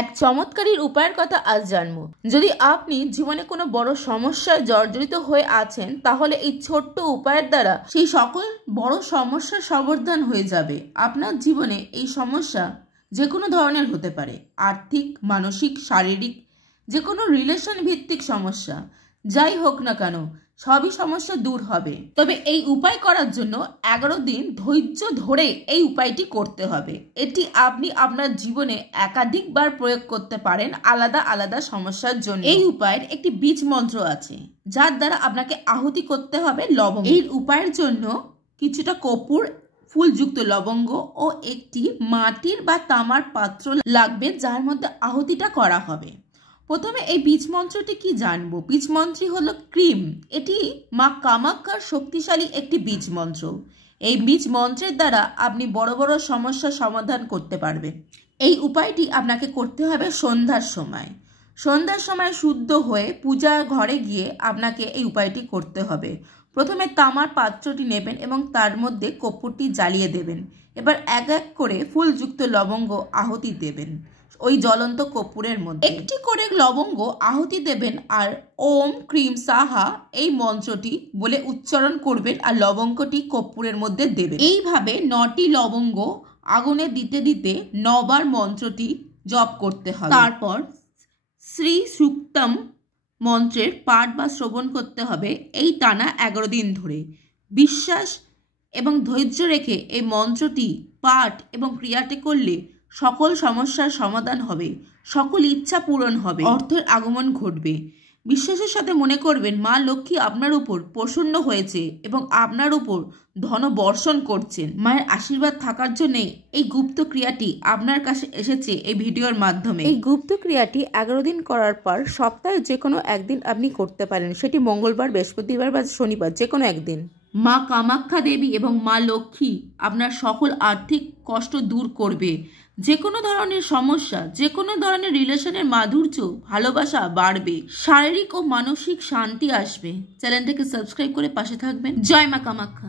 এক চমৎকারীর উপায়ের কথা আজ জানবো। যদি আপনি জীবনে কোনো বড় সমস্যায় জর্জরিত হয়ে আছেন, তাহলে এই ছোট্ট উপায়ের দ্বারা সেই সকল বড় সমস্যার সমাধান হয়ে যাবে। আপনার জীবনে এই সমস্যা যে কোনো ধরনের হতে পারে, আর্থিক, মানসিক, শারীরিক, যে কোনো রিলেশন ভিত্তিক সমস্যা যাই হোক না কেন, সবই সমস্যা দূর হবে। তবে এই উপায় করার জন্য 11 দিন ধৈর্য ধরে এই উপায়টি করতে হবে। এটি আপনি আপনার জীবনে একাধিকবার প্রয়োগ করতে পারেন আলাদা আলাদা সমস্যার জন্য। এই উপায়ের একটি বীজ মন্ত্র আছে, যার দ্বারা আপনাকে আহুতি করতে হবে লবঙ্গ। এই উপায়ের জন্য কিছুটা কর্পূর, ফুলযুক্ত লবঙ্গ ও একটি মাটির বা তামার পাত্র লাগবে, যার মধ্যে আহুতিটা করা হবে। প্রথমে এই বীজ মন্ত্রটি কি জানবো। বীজ মন্ত্রটি হলো ক্রিম। এটি মা কামাখ্যার শক্তিশালী একটি বীজ মন্ত্র। এই বীজ মন্ত্রের দ্বারা আপনি বড় বড় সমস্যার সমাধান করতে পারবেন। এই উপায়টি আপনাকে করতে হবে সন্ধ্যার সময়। সন্ধ্যার সময় শুদ্ধ হয়ে পূজা ঘরে গিয়ে আপনাকে এই উপায়টি করতে হবে। প্রথমে তামার পাত্রটি নেবেন এবং তার মধ্যে কর্পূরটি জ্বালিয়ে দেবেন। এবার এক এক করে ফুলযুক্ত লবঙ্গ আহুতি দেবেন ওই জ্বলন্ত কর্পূরের মধ্যে। একটি করে লবঙ্গ আহুতি দেবেন আর ওম ক্রিম সাহা এই মন্ত্রটি বলে উচ্চারণ করবেন আর লবঙ্গটি কর্পূরের মধ্যে দেবেন। এইভাবে 9টি লবঙ্গ আগুনে দিতে দিতে 9 বার মন্ত্রটি জপ করতে হবে। তারপর শ্রী সুক্তম মন্ত্রের পাঠ বা শ্রবণ করতে হবে এই টানা 11 দিন ধরে। বিশ্বাস এবং ধৈর্য রেখে এই মন্ত্রটি পাঠ এবং ক্রিয়াটি করলে সকল সমস্যার সমাধান হবে, সকল ইচ্ছা পূরণ হবে, অর্থের আগমন ঘটবে। বিশ্বাসের সাথে মনে করবেন মা লক্ষ্মী আপনার উপর প্রসন্ন হয়েছে এবং আপনার উপর ধন বর্ষণ করছেন। মায়ের আশীর্বাদ থাকার জন্যই এই গুপ্ত ক্রিয়াটি আপনার কাছে এসেছে এই ভিডিওর মাধ্যমে। এই গুপ্ত ক্রিয়াটি 11 দিন করার পর সপ্তাহে যে কোনো একদিন আপনি করতে পারেন, সেটি মঙ্গলবার, বৃহস্পতিবার বা শনিবার, যে কোনো একদিন। মা কামাখ্যা দেবী এবং মা লক্ষ্মী আপনার সকল আর্থিক কষ্ট দূর করবে। যে কোনো ধরনের সমস্যা, যে কোনো ধরনের রিলেশনের মাধুর্য, ভালোবাসা বাড়বে, শারীরিক ও মানসিক শান্তি আসবে। চ্যানেলটাকে সাবস্ক্রাইব করে পাশে থাকবেন। জয় মা কামাখ্যা।